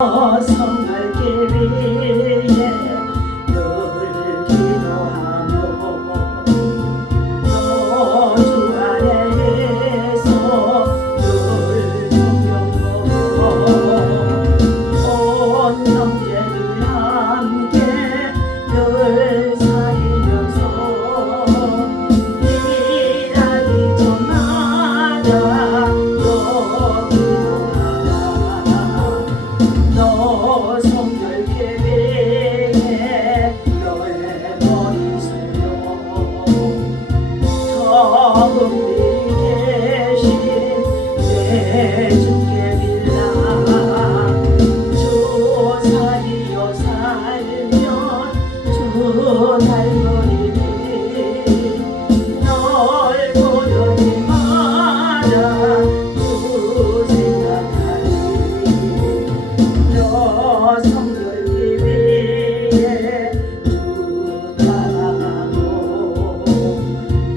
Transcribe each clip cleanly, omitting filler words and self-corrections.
성갈길 위에 늘 기도하며 너 주 아래에서 늘 존경하고 온 형제들 함께 늘 살면서 일하기 전마다 너 기도하라. 너 성결 계획에 너의 머리 숙여 저금리 계신 내 주께 빌라. 주 살이여 살면 주 달거리니 널 보려니 마라 주 생각하니 너 성결기 위해 주 따라가고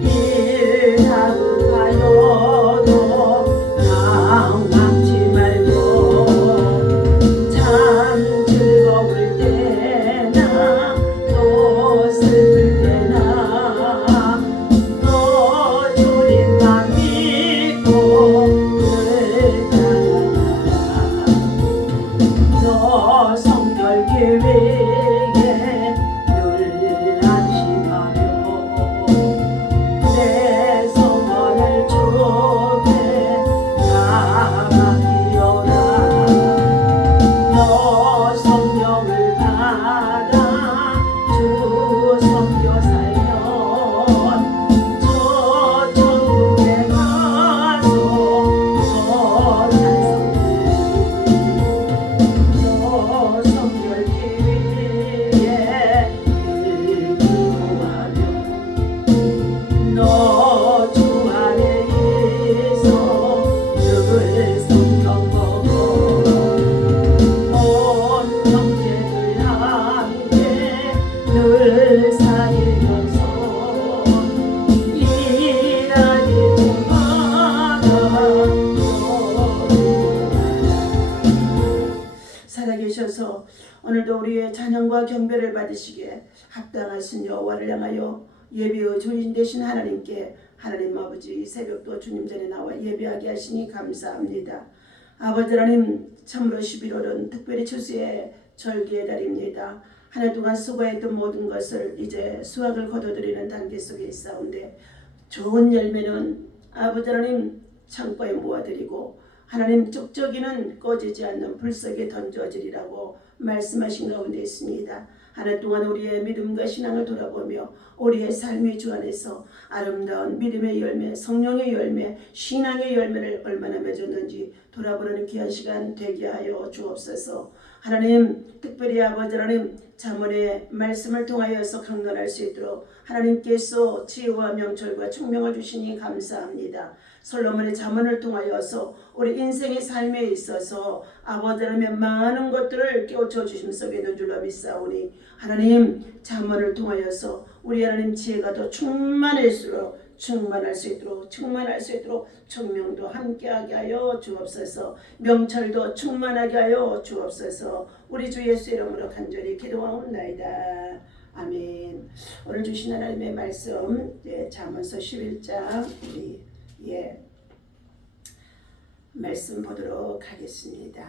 일하고 가요도 당황치 말고 참 즐거울 때나 또 슬플 때나 너 주님만 믿고 늘 따라가라. 너 성결 계획에 늘 안심하며 내 소원을 주께 다 맡기어라. 너 성령을 받아 주 섬겨 살면 저 천국에 가서 더 찬송되리. 너 성결기 위에 늘 기도하며 너 주 안에 있어 늘 성경보고 온 형제들 함께 늘 살면서 일하기 전마다 너 기도하라. 살아계셔서 오늘도 우리의 찬양과 경배를 받으시기에 합당하신 여호와를 향하여 예배의 주인 되신 하나님께 하나님 아버지 이 새벽도 주님 전에 나와 예배하게 하시니 감사합니다. 아버지 하나님 참으로 11월은 특별히 추수의 절기의 달입니다. 한 해 동안 수고했던 모든 것을 이제 수확을 거둬들이는 단계 속에 있사온데 좋은 열매는 아버지 하나님 창고에 모아드리고 하나님 쪽쪽이는 꺼지지 않는 불 속에 던져지리라고 말씀하신 가운데 있습니다. 한 해 동안 우리의 믿음과 신앙을 돌아보며 우리의 삶의 주 안에서 아름다운 믿음의 열매, 성령의 열매, 신앙의 열매를 얼마나 맺었는지 돌아보는 귀한 시간 되게 하여 주옵소서. 하나님 특별히 아버지 하나님 잠언의 말씀을 통하여서 강론할 수 있도록 하나님께서 지혜와 명철과 총명을 주시니 감사합니다. 솔로몬의 잠언을 통하여서 우리 인생의 삶에 있어서 아버지 하나님의 많은 것들을 깨우쳐 주심 속에 있는 줄로 믿사오니 하나님 잠언을 통하여서 우리 하나님 지혜가 더 충만할 수 있도록 총명도 함께하게 하여 주옵소서. 명철도 충만하게 하여 주옵소서. 우리 주 예수 이름으로 간절히 기도하옵나이다. 아멘. 오늘 주신 하나님의 말씀 잠언서 11장 우리 말씀 보도록 하겠습니다.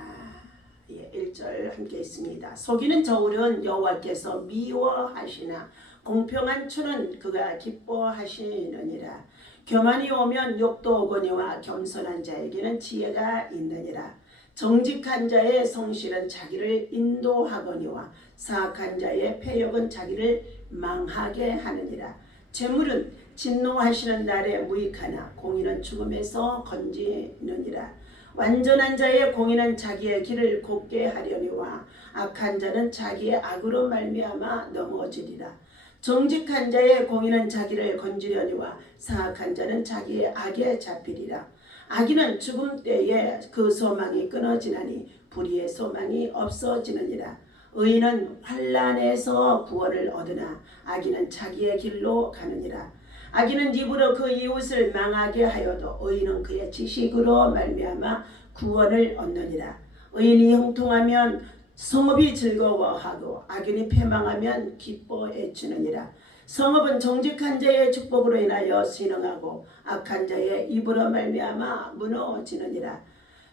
1절 함께 있습니다. 속이는 저울은 여호와께서 미워하시나 공평한 추는 그가 기뻐하시느니라. 교만이 오면 욕도 오거니와 겸손한 자에게는 지혜가 있느니라. 정직한 자의 성실은 자기를 인도하거니와 사악한 자의 패역은 자기를 망하게 하느니라. 재물은 진노하시는 날에 무익하나 공의는 죽음에서 건지느니라. 완전한 자의 공의는 자기의 길을 곱게 하려니와 악한 자는 자기의 악으로 말미암아 넘어지리라. 정직한 자의 공의는 자기를 건지려니와 사악한 자는 자기의 악에 잡히리라. 악인은 죽음 때에 그 소망이 끊어지나니 불의의 소망이 없어지느니라. 의인은 환난에서 구원을 얻으나 악인은 자기의 길로 가느니라. 악인은 입으로 그 이웃을 망하게 하여도 의인은 그의 지식으로 말미암아 구원을 얻느니라. 의인이 형통하면 성읍이 즐거워하고 악인이 패망하면 기뻐 애추느니라. 성읍은 정직한 자의 축복으로 인하여 신흥하고 악한 자의 입으로 말미암아 무너지느니라.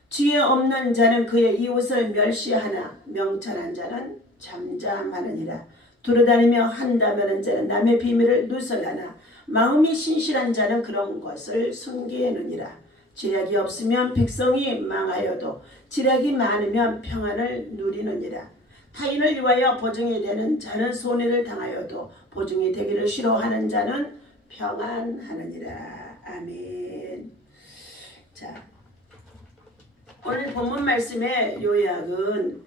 지혜 없는 자는 그의 이웃을 멸시하나 명철한 자는 잠잠하느니라. 두루다니며 한다면은 자는 남의 비밀을 누설하나 마음이 신실한 자는 그런 것을 숨기느니라. 지략이 없으면 백성이 망하여도 지략이 많으면 평안을 누리느니라. 타인을 위하여 보증이 되는 자는 손해를 당하여도 보증이 되기를 싫어하는 자는 평안하느니라. 아멘. 자, 오늘 본문 말씀의 요약은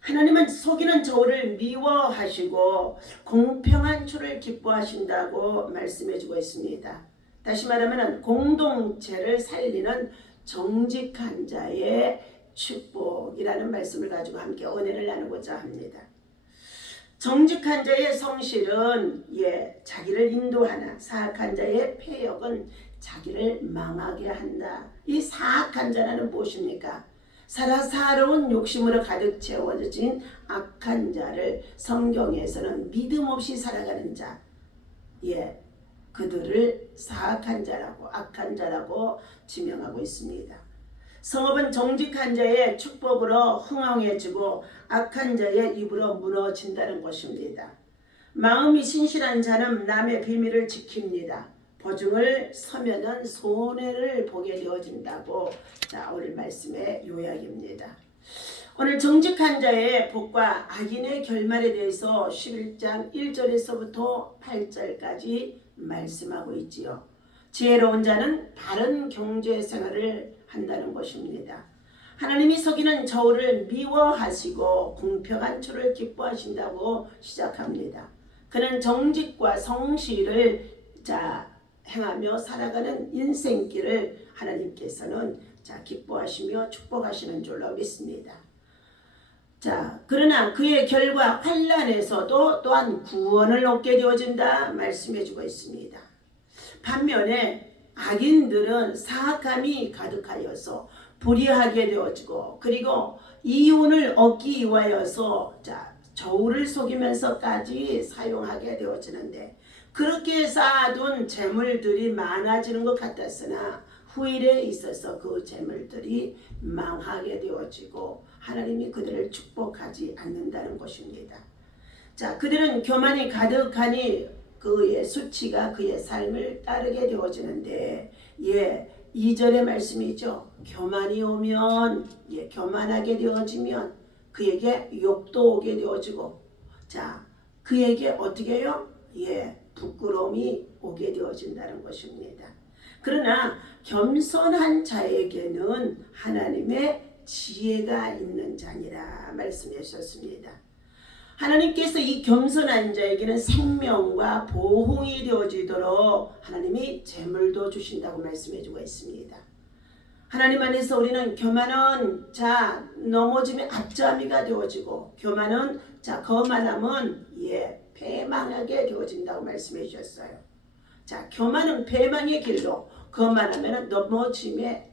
하나님은 속이는 저울을 미워하시고 공평한 초를 기뻐하신다고 말씀해주고 있습니다. 다시 말하면 공동체를 살리는 정직한 자의 축복이라는 말씀을 가지고 함께 은혜를 나누고자 합니다. 정직한 자의 성실은 자기를 인도하나 사악한 자의 패역은 자기를 망하게 한다. 이 사악한 자는 무엇입니까? 사사로운 욕심으로 가득 채워진 악한 자를 성경에서는 믿음 없이 살아가는 자, 그들을 사악한 자라고 악한 자라고 지명하고 있습니다. 성읍은 정직한 자의 축복으로 흥황해지고 악한 자의 입으로 무너진다는 것입니다. 마음이 신실한 자는 남의 비밀을 지킵니다. 보증을 서면은 손해를 보게 되어진다고 오늘 말씀의 요약입니다. 오늘 정직한 자의 복과 악인의 결말에 대해서 11장 1절에서부터 8절까지 말씀하고 있지요. 지혜로운 자는 바른 경제 생활을 한다는 것입니다. 하나님이 속이는 저울을 미워하시고 공평한 초를 기뻐하신다고 시작합니다. 그는 정직과 성실을 행하며 살아가는 인생길을 하나님께서는 기뻐하시며 축복하시는 줄로 믿습니다. 그러나 그의 결과 환난에서도 또한 구원을 얻게 되어진다 말씀해주고 있습니다. 반면에 악인들은 사악함이 가득하여서 불의하게 되어지고 그리고 이윤을 얻기 위하여서 저울을 속이면서까지 사용하게 되어지는데 그렇게 쌓아둔 재물들이 많아지는 것 같았으나 후일에 있어서 그 재물들이 망하게 되어지고 하나님이 그들을 축복하지 않는다는 것입니다. 그들은 교만이 가득하니 그의 수치가 그의 삶을 따르게 되어지는데 2절의 말씀이죠. 교만이 오면 교만하게 되어지면 그에게 욕도 오게 되어지고 그에게 어떻게 해요? 부끄러움이 오게 되어진다는 것입니다. 그러나 겸손한 자에게는 하나님의 지혜가 있는 자니라 말씀해 주셨습니다. 하나님께서 이 겸손한 자에게는 생명과 보응이 되어지도록 하나님이 재물도 주신다고 말씀해 주고 있습니다. 하나님 안에서 우리는 교만은 넘어지면 앞잡이가 되어지고 교만은 거만함은 패망하게 되어진다고 말씀해 주셨어요. 교만은 패망의 길로 거만하면 넘어짐의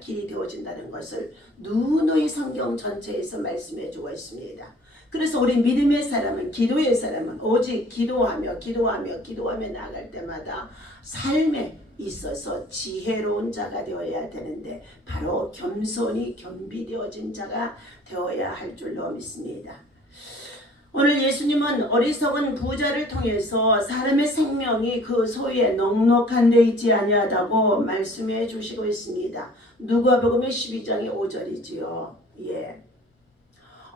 길이 되어진다는 것을 누누이 성경 전체에서 말씀해 주고 있습니다. 그래서 우리 믿음의 사람은 기도의 사람은 오직 기도하며 나아갈 때마다 삶에 있어서 지혜로운 자가 되어야 되는데 바로 겸손히 겸비되어진 자가 되어야 할 줄로 믿습니다. 오늘 예수님은 어리석은 부자를 통해서 사람의 생명이 그 소유에 넉넉한 데 있지 아니하다고 말씀해 주시고 있습니다. 누가복음의 12장의 5절이지요.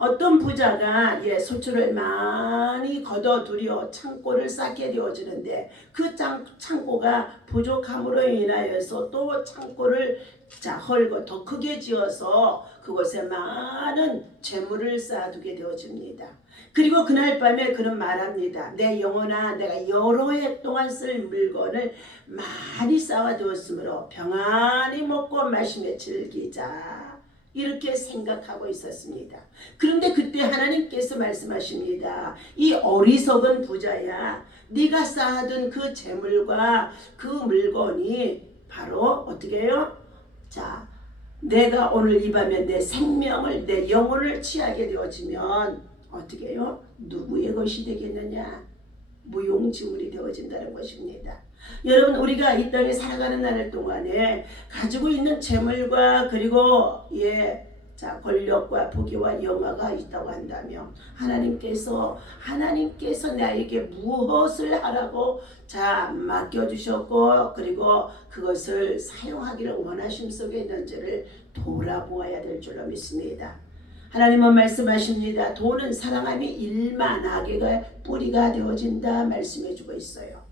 어떤 부자가 소출을 많이 거둬들여 창고를 쌓게 되어지는데 그 창고가 부족함으로 인하여서 또 창고를 헐고 더 크게 지어서 그곳에 많은 재물을 쌓아두게 되어집니다. 그리고 그날 밤에 그는 말합니다. 내 영혼아, 내가 여러 해 동안 쓸 물건을 많이 쌓아두었으므로 평안히 먹고 마시며 즐기자. 이렇게 생각하고 있었습니다. 그런데 그때 하나님께서 말씀하십니다. 이 어리석은 부자야, 네가 쌓아둔 그 재물과 그 물건이 바로 어떻게 해요? 내가 오늘 이 밤에 내 생명을 내 영혼을 취하게 되어지면 어떻게 해요? 누구의 것이 되겠느냐? 무용지물이 되어진다는 것입니다. 여러분, 우리가 이 땅에 살아가는 날 동안에 가지고 있는 재물과 그리고 권력과 부귀와 영화가 있다고 한다면 하나님께서 나에게 무엇을 하라고 맡겨주셨고 그리고 그것을 사용하기를 원하심 속에 있는지를 돌아보아야 될 줄로 믿습니다. 하나님은 말씀하십니다. 돈은 사랑함이 일만 악의 뿌리가 되어진다 말씀해주고 있어요.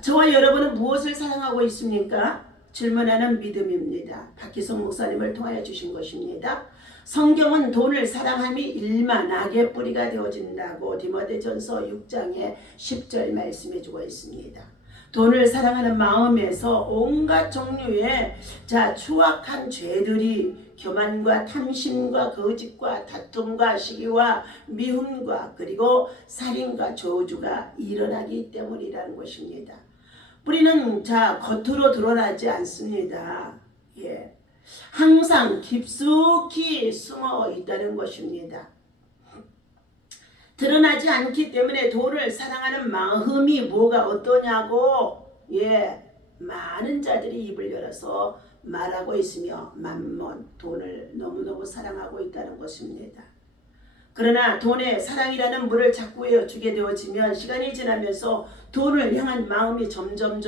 저와 여러분은 무엇을 사랑하고 있습니까? 질문하는 믿음입니다. 박희성 목사님을 통하여 주신 것입니다. 성경은 돈을 사랑함이 일만 악의 뿌리가 되어진다고 디모데전서 6장의 10절 말씀해주고 있습니다. 돈을 사랑하는 마음에서 온갖 종류의 추악한 죄들이 교만과 탐심과 거짓과 다툼과 시기와 미움과 그리고 살인과 저주가 일어나기 때문이라는 것입니다. 뿌리는 겉으로 드러나지 않습니다. 항상 깊숙이 숨어 있다는 것입니다. 드러나지 않기 때문에 돈을 사랑하는 마음이 뭐가 어떠냐고 많은 자들이 입을 열어서 말하고 있으며 만몬, 돈을 너무너무 사랑하고 있다는 것입니다. 그러나 돈의 사랑이라는 물을 자꾸 주게 되어지면 시간이 지나면서 돈을 향한 마음이 점점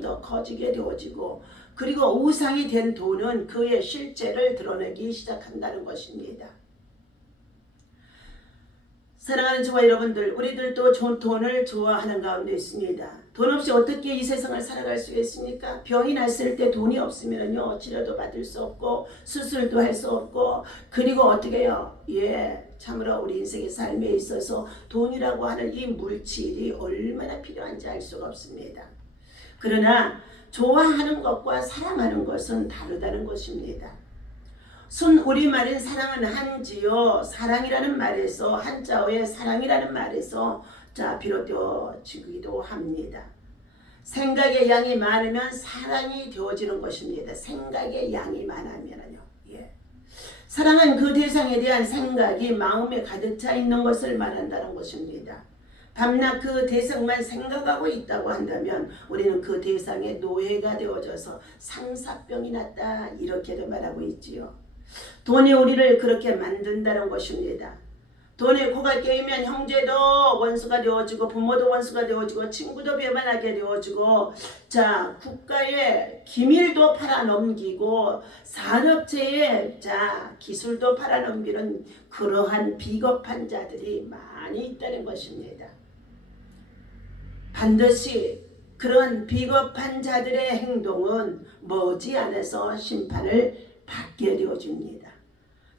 더 커지게 되어지고 그리고 우상이 된 돈은 그의 실제를 드러내기 시작한다는 것입니다. 사랑하는 저와 여러분들, 우리들도 돈을 좋아하는 가운데 있습니다. 돈 없이 어떻게 이 세상을 살아갈 수 있습니까? 병이 났을 때 돈이 없으면요 치료도 받을 수 없고 수술도 할 수 없고 그리고 어떻게 해요? 참으로 우리 인생의 삶에 있어서 돈이라고 하는 이 물질이 얼마나 필요한지 알 수가 없습니다. 그러나 좋아하는 것과 사랑하는 것은 다르다는 것입니다. 순 우리말인 사랑은 한지요 사랑이라는 말에서 한자어의 사랑이라는 말에서 비롯되어지기도 합니다. 생각의 양이 많으면 사랑이 되어지는 것입니다. 생각의 양이 많으면요. 사랑은 그 대상에 대한 생각이 마음에 가득 차 있는 것을 말한다는 것입니다. 밤낮 그 대상만 생각하고 있다고 한다면 우리는 그 대상의 노예가 되어져서 상사병이 났다 이렇게도 말하고 있지요. 돈이 우리를 그렇게 만든다는 것입니다. 돈에 코가 깨이면 형제도 원수가 되어지고 부모도 원수가 되어지고 친구도 배반하게 되어지고 국가의 기밀도 팔아넘기고 산업체의 기술도 팔아넘기는 그러한 비겁한 자들이 많이 있다는 것입니다. 반드시 그런 비겁한 자들의 행동은 머지않아서 심판을 받게 되어집니다.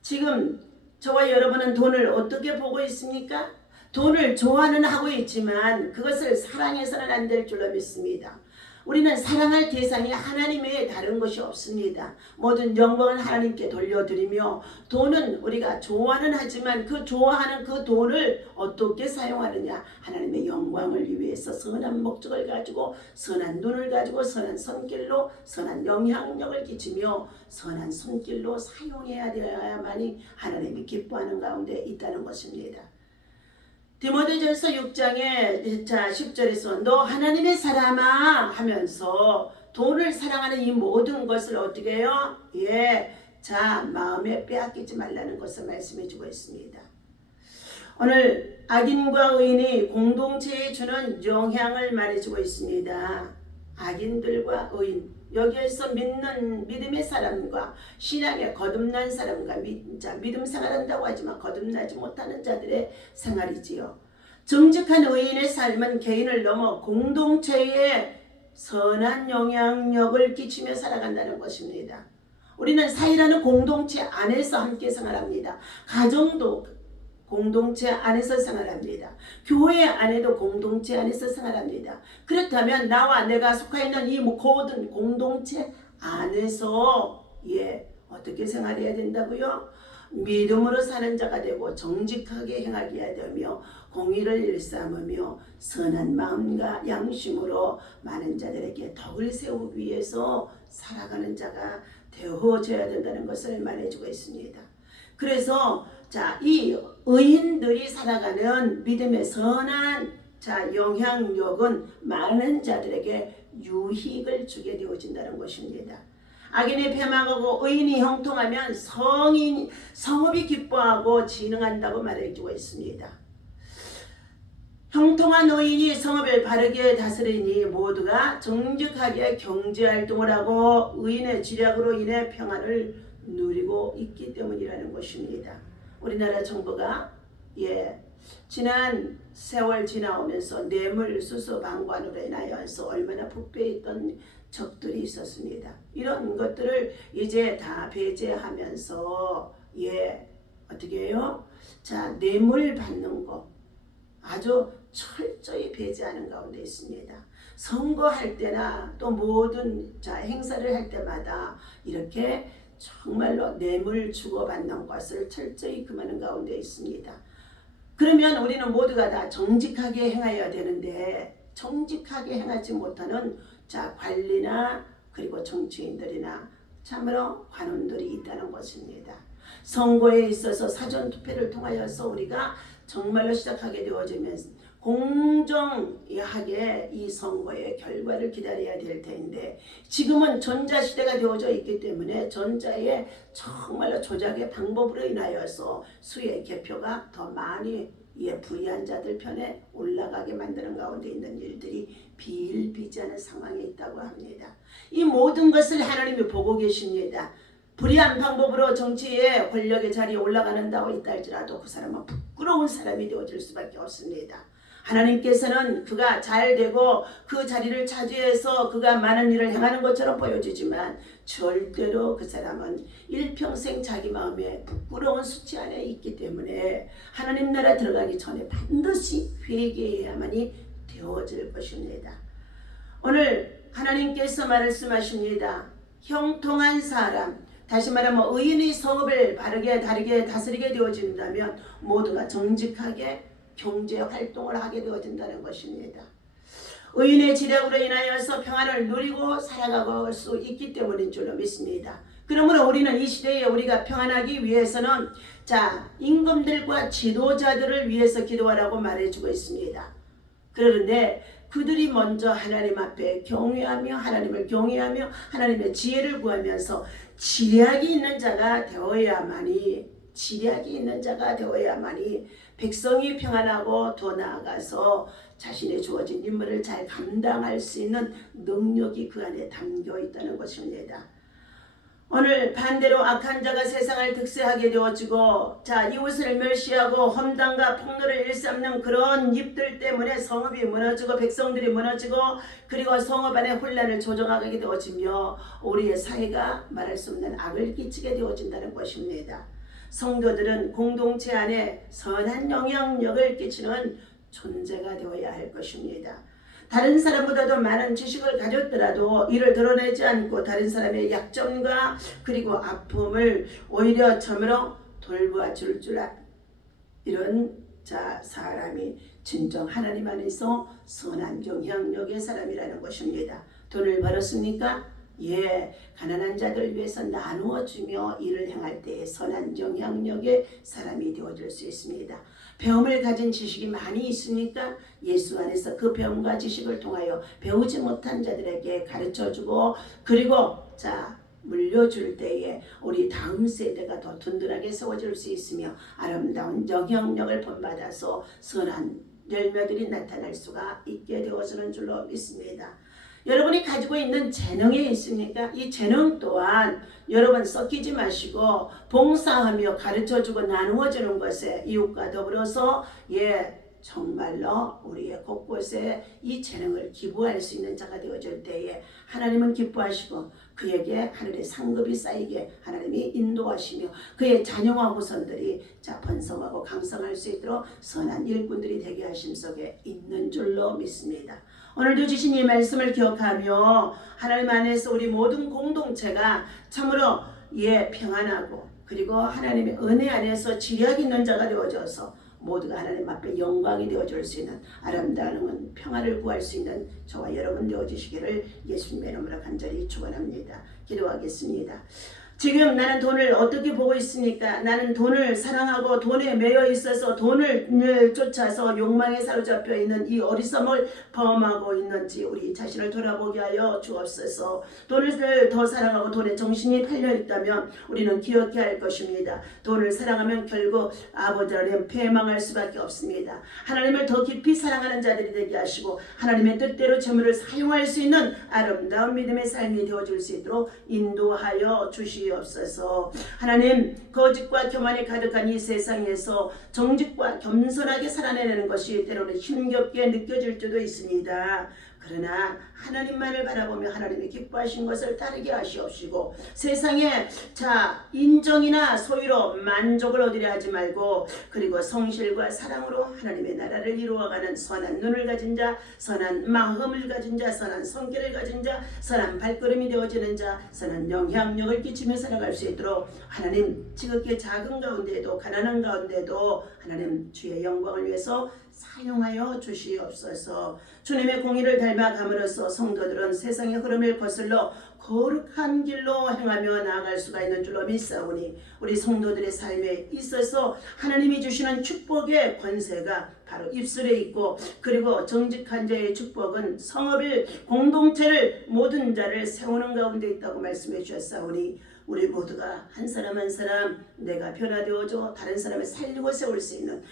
지금 저와 여러분은 돈을 어떻게 보고 있습니까? 돈을 좋아는 하고 있지만 그것을 사랑해서는 안 될 줄로 믿습니다. 우리는 사랑할 대상이 하나님 외에 다른 것이 없습니다. 모든 영광을 하나님께 돌려드리며 돈은 우리가 좋아는 하지만 그 좋아하는 그 돈을 어떻게 사용하느냐 하나님의 영광을 위해서 선한 목적을 가지고 선한 눈을 가지고 선한 손길로 선한 영향력을 끼치며 선한 손길로 사용해야 되어야만이 하나님이 기뻐하는 가운데 있다는 것입니다. 디모데전서 6장의 10절에서 너 하나님의 사람아 하면서 돈을 사랑하는 이 모든 것을 어떻게 해요? 마음에 빼앗기지 말라는 것을 말씀해 주고 있습니다. 오늘 악인과 의인이 공동체에 주는 영향을 말해주고 있습니다. 악인들과 의인, 여기에서 믿음의 사람과 신앙에 거듭난 사람과 믿음 생활한다고 하지만 거듭나지 못하는 자들의 생활이지요. 정직한 의인의 삶은 개인을 넘어 공동체에 선한 영향력을 끼치며 살아간다는 것입니다. 우리는 사회라는 공동체 안에서 함께 생활합니다. 가정도 공동체 안에서 생활합니다. 교회 안에도 공동체 안에서 생활합니다. 그렇다면 나와 내가 속해 있는 이 모든 공동체 안에서 어떻게 생활해야 된다고요? 믿음으로 사는 자가 되고 정직하게 행하게 되며 공의를 일삼으며 선한 마음과 양심으로 많은 자들에게 덕을 세우기 위해서 살아가는 자가 되어져야 된다는 것을 말해주고 있습니다. 그래서 이 의인들이 살아가는 믿음의 선한 영향력은 많은 자들에게 유익을 주게 되어진다는 것입니다. 악인이 패망하고 의인이 형통하면 성읍이 기뻐하고 진흥한다고 말해주고 있습니다. 형통한 의인이 성읍을 바르게 다스리니 모두가 정직하게 경제활동을 하고 의인의 지략으로 인해 평안을 누리고 있기 때문이라는 것입니다. 우리나라 정부가 지난 세월 지나오면서 뇌물 수수 방관으로 인하여서 얼마나 부패했던 적들이 있었습니다. 이런 것들을 이제 다 배제하면서 어떻게 해요? 뇌물 받는 거 아주 철저히 배제하는 가운데 있습니다. 선거할 때나 또 모든 행사를 할 때마다 이렇게 정말로 뇌물 주고받는 것을 철저히 금하는 가운데 있습니다. 그러면 우리는 모두가 다 정직하게 행해야 되는데 정직하게 행하지 못하는 관리나 그리고 정치인들이나 참으로 관원들이 있다는 것입니다. 선거에 있어서 사전투표를 통하여서 우리가 정말로 시작하게 되어지면 공정하게 이 선거의 결과를 기다려야 될 텐데 지금은 전자시대가 되어져 있기 때문에 전자의 정말로 조작의 방법으로 인하여서 수의 개표가 더 많이 불의한 자들 편에 올라가게 만드는 가운데 있는 일들이 비일비재한 상황에 있다고 합니다. 이 모든 것을 하나님이 보고 계십니다. 불의한 방법으로 정치의 권력의 자리에 올라가는다고 있다 할지라도 그 사람은 부끄러운 사람이 되어질 수밖에 없습니다. 하나님께서는 그가 잘 되고 그 자리를 차지해서 그가 많은 일을 행하는 것처럼 보여지지만 절대로 그 사람은 일평생 자기 마음에 부끄러운 수치 안에 있기 때문에 하나님 나라 들어가기 전에 반드시 회개해야만이 되어질 것입니다. 오늘 하나님께서 말씀하십니다. 형통한 사람, 다시 말하면 의인의 성읍을 바르게 다스리게 되어진다면 모두가 정직하게 경제활동을 하게 되어진다는 것입니다. 의인의 지략으로 인하여서 평안을 누리고 살아갈 수 있기 때문인 줄로 믿습니다. 그러므로 우리는 이 시대에 우리가 평안하기 위해서는 임금들과 지도자들을 위해서 기도하라고 말해주고 있습니다. 그런데 그들이 먼저 하나님 앞에 경외하며 하나님을 경외하며 하나님의 지혜를 구하면서 지략이 있는 자가 되어야만이 백성이 평안하고 더 나아가서 자신의 주어진 임무를 잘 감당할 수 있는 능력이 그 안에 담겨 있다는 것입니다. 오늘 반대로 악한 자가 세상을 득세하게 되어지고 이웃을 멸시하고 험담과 폭로를 일삼는 그런 입들 때문에 성읍이 무너지고 백성들이 무너지고 그리고 성읍 안에 혼란을 조정하게 되어지며 우리의 사회가 말할 수 없는 악을 끼치게 되어진다는 것입니다. 성도들은 공동체 안에 선한 영향력을 끼치는 존재가 되어야 할 것입니다. 다른 사람보다도 많은 지식을 가졌더라도 이를 드러내지 않고 다른 사람의 약점과 그리고 아픔을 오히려 참으로 돌보아줄 이런 사람이 진정 하나님 안에서 선한 영향력의 사람이라는 것입니다. 돈을 벌었습니까? 가난한 자들을 위해서 나누어 주며 일을 행할 때 선한 영향력의 사람이 되어줄 수 있습니다. 배움을 가진 지식이 많이 있으니까 예수 안에서 그 배움과 지식을 통하여 배우지 못한 자들에게 가르쳐주고 그리고 물려줄 때에 우리 다음 세대가 더 든든하게 세워질 수 있으며 아름다운 영향력을 본받아서 선한 열매들이 나타날 수가 있게 되어지는 줄로 믿습니다. 여러분이 가지고 있는 재능이 있으니까 이 재능 또한 여러분 썩히지 마시고 봉사하며 가르쳐주고 나누어주는 것에 이웃과 더불어서 정말로 우리의 곳곳에 이 재능을 기부할 수 있는 자가 되어질 때에 하나님은 기뻐하시고 그에게 하늘의 상급이 쌓이게 하나님이 인도하시며 그의 자녀와 후손들이 번성하고 강성할 수 있도록 선한 일꾼들이 되게 하심 속에 있는 줄로 믿습니다. 오늘도 주신 이 말씀을 기억하며 하나님 안에서 우리 모든 공동체가 참으로 평안하고 그리고 하나님의 은혜 안에서 지략 있는 자가 되어져서 모두가 하나님 앞에 영광이 되어줄 수 있는 아름다운 평화를 구할 수 있는 저와 여러분 되어주시기를 예수님의 이름으로 간절히 축원합니다. 기도하겠습니다. 지금 나는 돈을 어떻게 보고 있습니까? 나는 돈을 사랑하고 돈에 매여 있어서 돈을 쫓아서 욕망에 사로잡혀 있는 이 어리석음을 범하고 있는지 우리 자신을 돌아보게 하여 주옵소서. 돈을 더 사랑하고 돈에 정신이 팔려 있다면 우리는 기억해야 할 것입니다. 돈을 사랑하면 결국 아버지 하나님 패망할 수밖에 없습니다. 하나님을 더 깊이 사랑하는 자들이 되게 하시고 하나님의 뜻대로 재물을 사용할 수 있는 아름다운 믿음의 삶이 되어줄 수 있도록 인도하여 주시옵소서. 하나님, 거짓과 교만이 가득한 이 세상에서 정직과 겸손하게 살아내는 것이 때로는 힘겹게 느껴질 때도 있습니다. 그러나 하나님만을 바라보며 하나님이 기뻐하신 것을 따르게 하시옵시고 세상에 인정이나 소유로 만족을 얻으려 하지 말고 그리고 성실과 사랑으로 하나님의 나라를 이루어가는 선한 눈을 가진 자, 선한 마음을 가진 자, 선한 성격을 가진 자, 선한 발걸음이 되어지는 자, 선한 영향력을 끼치며 살아갈 수 있도록 하나님 지극히 작은 가운데도 가난한 가운데도 하나님 주의 영광을 위해서 사용하여 주시옵소서. 주님의 공의를 닮아감으로써 성도들은 세상의 흐름을 거슬러 거룩한 길로 행하며 나아갈 수가 있는 줄로 믿사오니 우리 성도들의 삶에 있어서 하나님이 주시는 축복의 권세가 바로 입술에 있고 그리고 정직한 자의 축복은 성업을 공동체를 모든 자를 세우는 가운데 있다고 말씀해 주셨사오니 우리 모두가 한 사람 한 사람 내가 변화되어져 다른 사람을 살리고 세울 수 있는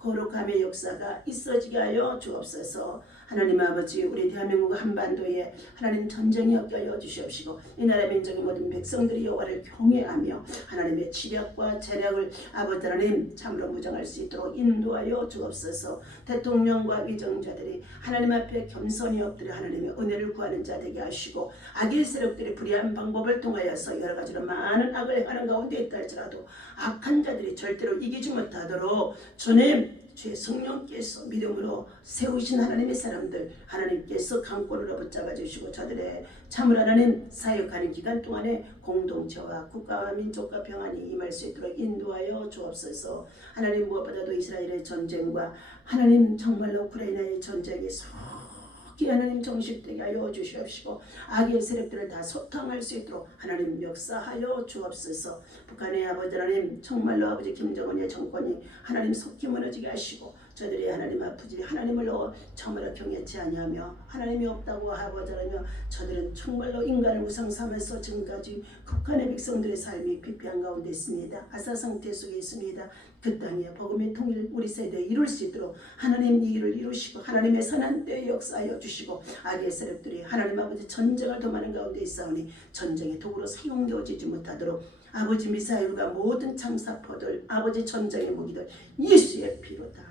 거룩함의 역사가 있어지게 하여 주옵소서. 하나님 아버지 우리 대한민국 한반도에 하나님 전쟁이 없게 하여 주시옵시고 이 나라 민족의 모든 백성들이 여호와를 경외하며 하나님의 지략과 재략을 아버지 하나님 참으로 무장할 수 있도록 인도하여 주옵소서. 대통령과 위정자들이 하나님 앞에 겸손히 엎드려 하나님의 은혜를 구하는 자 되게 하시고 악의 세력들이 불의한 방법을 통하여서 여러 가지로 많은 악을 행하는 가운데 있다 할지라도 악한 자들이 절대로 이기지 못하도록 주님 주의 성령께서 믿음으로 세우신 하나님의 사람들 하나님께서 강권으로 붙잡아 주시고 저들의 참으로 하나님 사역하는 기간 동안에 공동체와 국가와 민족과 평안이 임할 수 있도록 인도하여 주옵소서. 하나님 무엇보다도 이스라엘의 전쟁과 하나님 정말로 우크라이나의 전쟁이 속히 하나님 정식되게 하여 주시옵시고 악의 세력들을 다 소탕할 수 있도록 하나님 역사하여 주옵소서. 북한의 아버지 하나님 정말로 아버지 김정은의 정권이 하나님 속히 무너지게 하시고 저들이 하나님 아프지 하나님을 정말로 경외치 아니하며 하나님이 없다고 하버자라며 저들은 정말로 인간을 우상 삼아서 지금까지 북한의 백성들의 삶이 피폐한 가운데 있습니다. 아사 상태 속에 있습니다. 그 땅에 복음의 통일 우리 세대에 이룰 수 있도록 하나님 이 일을 이루시고 하나님의 선한 때에 역사하여 주시고 악의 세력들이 하나님 아버지 전쟁을 도모하는 가운데 있사오니 전쟁의 도구로 사용되어지지 못하도록 아버지 미사일과 모든 참사포들 아버지 전쟁의 무기들 예수의 피로 다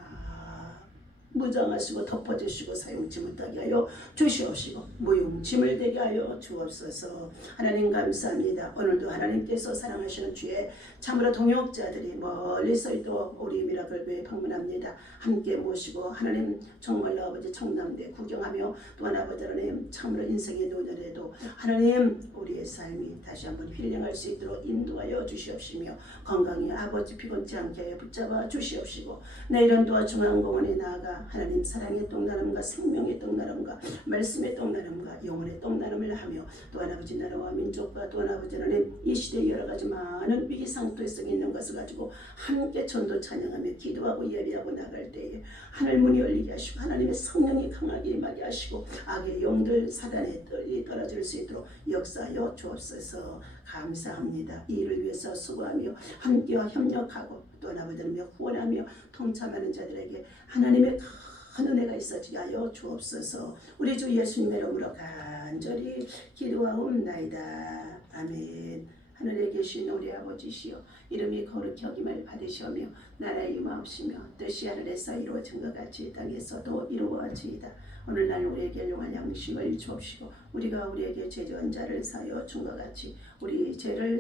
무장하시고 덮어주시고 사용치 못하게 하여 주시옵시고 무용짐을 되게 하여 주옵소서. 하나님 감사합니다. 오늘도 하나님께서 사랑하시는 주의 참으로 동역자들이 멀리서도 우리 미라클교회 방문합니다. 함께 모시고 하나님 정말로 아버지 청남대 구경하며 또한 아버지 하나님 참으로 인생의 노년에도 하나님 우리의 삶이 다시 한번 힐링할 수 있도록 인도하여 주시옵시며 건강히 아버지 피곤치 않게 붙잡아 주시옵시고 내일은 또한 중앙공원에 나아가 하나님 사랑의 떡나름과 생명의 떡나름과 말씀의 떡나름과 영혼의 떡나름을 하며 또한 아버지 나라와 민족과 또한 아버지 하나님 이 시대에 여러 가지 많은 위기 상투성 있는 것을 가지고 함께 전도 찬양하며 기도하고 예배하고 나갈 때에 하늘 문이 열리게 하시고 하나님의 성령이 강하게 임하게 하시고 악의 영들 사단의 뜰이 떨어질 수 있도록 역사하여 주옵소서. 감사합니다. 이 일을 위해서 수고하며 함께와 협력하고 또한 아버지 하나님의 후원하며 통참하는 자들에게 하나님의 큰 은혜가 있어지게 하여 주옵소서. 우리 주 예수님의 이름으로 간절히 기도하옵나이다. 아멘. 하늘에 계신 우리 아버지시여 이름이 거룩히 여김을 받으시오며 나라의 임하옵시며 뜻이 하늘에서 이루어진 것 같이 땅에서도 이루어지이다. 오늘날 우리에게 용할 양식을 주옵시고 우리가 우리에게 죄 지은 자를 사하여 준 것 같이 우리 죄를